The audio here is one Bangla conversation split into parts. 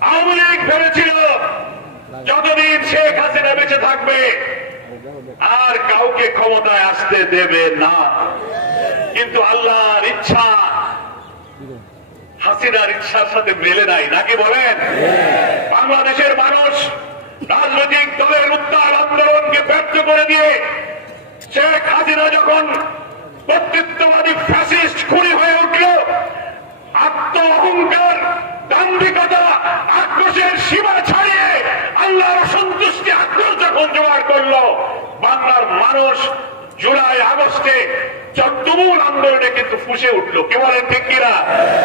আওয়ামী লীগ ভেবেছিল যতদিন শেখ হাসিনা বেঁচে থাকবে আর কাউকে ক্ষমতায় আসতে দেবে না, কিন্তু আল্লাহর ইচ্ছা হাসিনার ইচ্ছার সাথে মেলে নাই, নাকি বলেন? বাংলাদেশের মানুষ রাজনৈতিক দলের উত্তাল আন্দোলনকে ব্যর্থ করে দিয়ে শেখ হাসিনা যখন কর্তৃত্ববাদী ফ্যাসিস্ট খুনি হয়ে উঠল, আত্ম অহংকার, দাম্ভিকতা, আক্রোশের সীমা ছাড়িয়ে আল্লাহর অসন্তুষ্টি আক্রোশ যখন জোগাড় করলো, বাংলার মানুষ জুলাই আগস্টে তুমুল আন্দোলনে কিন্তু ফুঁসে উঠলো। কে বলেন ঠিক কিনা?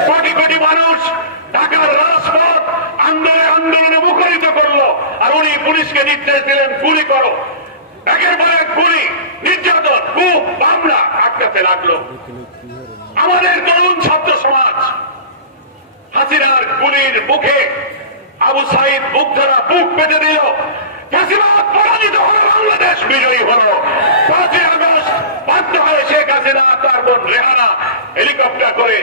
কোটি কোটি মানুষ ঢাকার রাজপথ আন্দোলনে মুখরিত করলো, আর উনি পুলিশকে নির্দেশ দিলেন গুলি করো। একের পর এক গুলি, নির্যাতন, খুব মামলা আটকাতে লাগলো। আমাদের তরুণ ছাত্র সমাজ হাসিনার গুলির মুখে আবু সাইদ বুক ধরা বুক পেতে দিল। ফ্যাসিবাদ পরাজিত হলো, বাংলাদেশ বিজয়ী হলো। 5ই আগস্ট বাধ্য হয়ে শেখ হাসিনা তার বোন রেহানা হেলিকপ্টার করে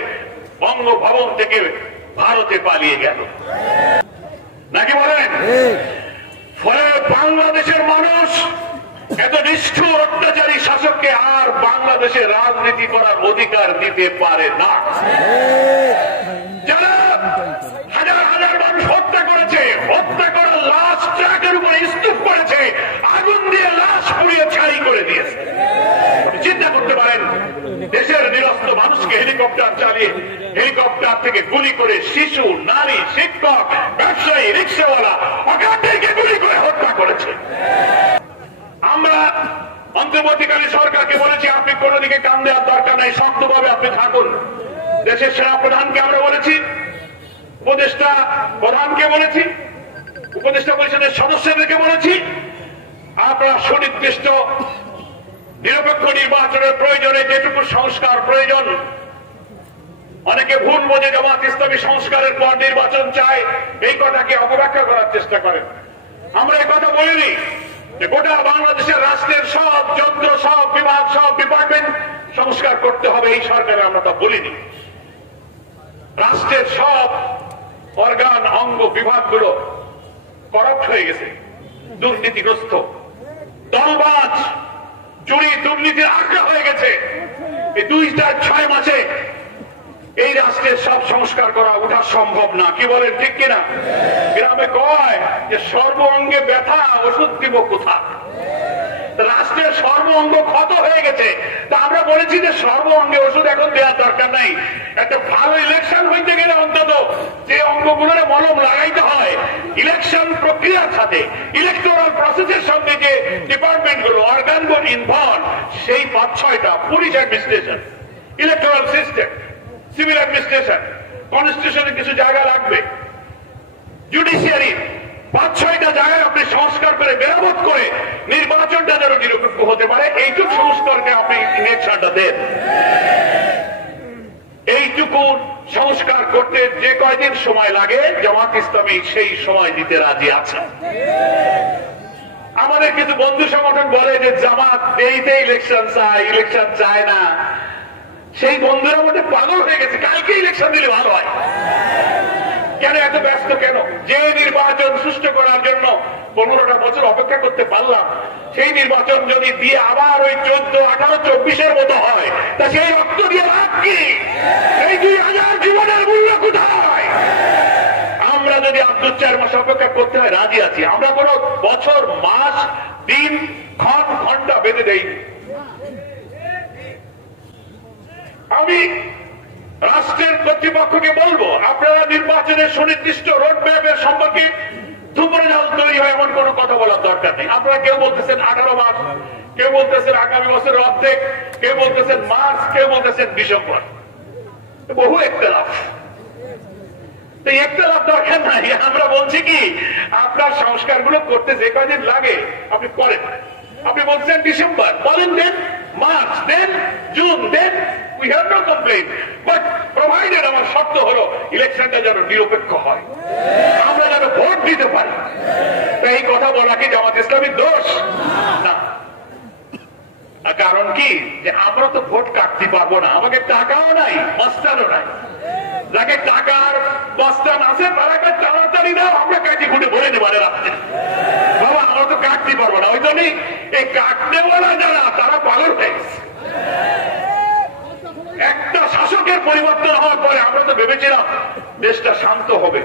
বঙ্গভবন থেকে ভারতে পালিয়ে গেল, নাকি বলেন? ফলে বাংলাদেশের মানুষ এত নিষ্ঠুর অত্যাচারী শাসককে আর বাংলাদেশে রাজনীতি করার অধিকার দিতে পারে না। যারা হাজার হাজার মানুষ হত্যা করেছে, হত্যা করার লাশ ট্রাকের উপরে স্তূপ করেছে, আগুন দিয়ে লাশ পুড়িয়ে ছাই করে দিয়েছে। চিন্তা করতে পারেন, দেশের নিরস্ত্র মানুষকে হেলিকপ্টার চালিয়ে হেলিকপ্টার থেকে গুলি করে শিশু, নারী, শিক্ষক, ব্যবসায়ী, রিক্সাওয়ালা অকান্ডকে গুলি করে হত্যা করেছে। আমরা অন্তর্বর্তীকালীন সরকারকে বলেছি, আপনি কোন দিকে কান দেওয়ার দরকার নাই, শক্তভাবে আপনি থাকুন। দেশের সেনা প্রধানকে আমরা বলেছি, উপদেষ্টা প্রধানকে বলেছি, উপদেষ্টা পরিষদের সদস্যদেরকে বলেছি, আপনারা সুনির্দিষ্ট নিরপেক্ষ নির্বাচনের প্রয়োজনে যেটুকু সংস্কার প্রয়োজন, অনেকে ভুল বোঝে জামাত ইসলামী সংস্কারের পর নির্বাচন চায়, এই কথাকে অপব্যাখ্যা করার চেষ্টা করেন। আমরা এই কথা বলিনি যে গোটা বাংলাদেশের রাষ্ট্রের সব যন্ত্র, সব বিভাগ, সব ডিপার্টমেন্ট সংস্কার করতে হবে, এই সরকারে আমরা তা বলিনি। রাষ্ট্রের সব অর্গান, অঙ্গ, বিভাগগুলো করাপ্ট হয়ে গেছে, দুর্নীতিগ্রস্ত, দলবাজ, চুরি দুর্নীতির আখড়া হয়ে গেছে। এই 2-6 মাসে এই রাষ্ট্রের সব সংস্কার করা ওঠা সম্ভব না, কি বলেন ঠিক কিনা? গ্রামে কয় যে সর্ব অঙ্গে ব্যথা, ওষুধ দিব কোথা? রাষ্ট্রের সর্ব অঙ্গ ক্ষত হয়ে গেছে, তা আমরা বলেছি যে সর্ব অঙ্গে ওষুধ এখন দেওয়ার দরকার নাই। একটা ভালো ইলেকশন হইতে গেলে অন্তত যে অঙ্গগুলোর মলম লাগাইতে হয়, ইলেকশন প্রক্রিয়ার সাথে, ইলেকটোরাল প্রসেসের সঙ্গে যে ডিপার্টমেন্টগুলো, অর্গানগুলো ইনভলভ, সেই 5-6টা, police administration, electoral system, civil administration, কনস্টিটিউশনের কিছু জায়গা লাগবে, জুডিশিয়ারি, 5-6টা জায়গায় আপনি সংস্কার করে মেরামত করে নির্বাচনটা যেন নিরপেক্ষ হতে পারে, এইটুকু সংস্কারকে আপনি ইলেকশনটা দেন। এইটুকু সংস্কার করতে যে কয়দিন সময় লাগে, জামাত ইসলামী সেই সময় দিতে রাজি আছে। আমাদের কিছু বন্ধু সংগঠন বলে যে জামাত দেরিতে ইলেকশন চায়, ইলেকশন চায় না। সেই বন্ধুরা মধ্যে পাগল হয়ে গেছে, কালকে ইলেকশন দিলে ভালো হয়। কেন এত ব্যস্ত কেন? যে নির্বাচন সুষ্ঠু করার জন্য 15টা বছর অপেক্ষা করতে পারলাম, সেই নির্বাচন যদি দিয়ে আবার ওই 14, 18, 24-এর মতো হয়, তা সেই রক্ত দিয়ে লাভ কি? এই 2000 জীবনের মূল্য কোথায়? আমরা যদি আর 2-4 মাস অপেক্ষা করতে হয়, রাজি আছি। আমরা কোনো বছর, মাস, দিন, ক্ষণ, ঘন্টা বেঁধে দেইনি। আমি রাষ্ট্রের কর্তৃপক্ষকে বলবো, আপনারা নির্বাচনের সুনির্দিষ্ট রোডম্যাপের সম্পর্কে দুপুরে জাল তৈরি হয় এমন কোন কথা বলার দরকার নেই। আপনারা কেউ বলতেছেন 18 মাস, কেউ বলতেছেন আগামী বছরের অর্ধেক, কেউ বলতেছেন মার্চ, কেউ বলতেছেন ডিসেম্বর। বহু একতলাফ, একতলাফ দরকার নাই। আমরা বলছি কি, আপনার সংস্কারগুলো করতে যে কয়দিন লাগে আপনি করেন। আপনি বলছেন ডিসেম্বর, বলেন then March, then June, then we have no complaint, but provided আমার শর্ত হলো ইলেকশনটা যেন নিরপেক্ষ হয়, আমরা যেন ভোট দিতে পারি। তাই এই কথা বলা কি জামাত ইসলামীর দোষ? না। কারণ কি, যে আমরা তো ভোট কাটতে পারবো না, আমাকে টাকাও নাই, মাস্টারও নাই। যাকে টাকার বস্তান আছে তারা তাড়াতাড়ি দাও, আমরা কাটি খুঁটে ভরে নেবো রাত্রে। বাবা আমরা তো কাটতে পারবো না, ওই জন্যই এই কাটনেওয়ালা যারা তারা পাগল হয়ে গেছে। একটা শাসকের পরিবর্তন হওয়ার পরে আমরা তো ভেবেছিলাম দেশটা শান্ত হবে,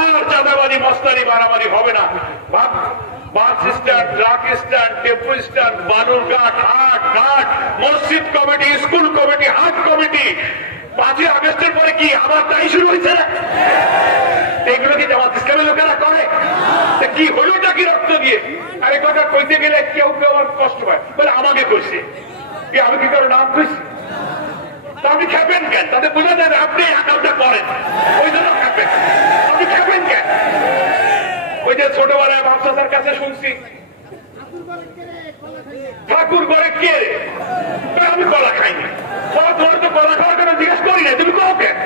আর চাঁদাবাজি মস্তানি মারামারি হবে না। Bus stand, truck stand, tempo stand, Balurghat, হাট ঘাট, মসজিদ কমিটি, স্কুল কমিটি, হাট কমিটি, 5ই আগস্টের পরে কি আবার তাই শুরু হয়েছে না? এগুলো কি জামাত ইসলামের লোকেরা করে? কি হলোটা কি রক্ত দিয়ে? আরে কথা কইতে গেলে কেউ কেউ আমার কষ্ট পায়, বলে আমাকে কইছে, আমি কি কারো নাম কইছি? আপনি খেপেন কেন? তাদের বোঝা যায় আপনি আকালটা করেন, ওই জন্য খেপেন। আপনি খেপেন কেন? ওই যে ছোটবেলায় বাচ্চাদের কাছে শুনছি ঠাকুর ঘরে কে? আমি কলা খাইনি। তোমার তো কলা খাওয়ার জন্য জিজ্ঞেস করি না, তুমি কও কেন?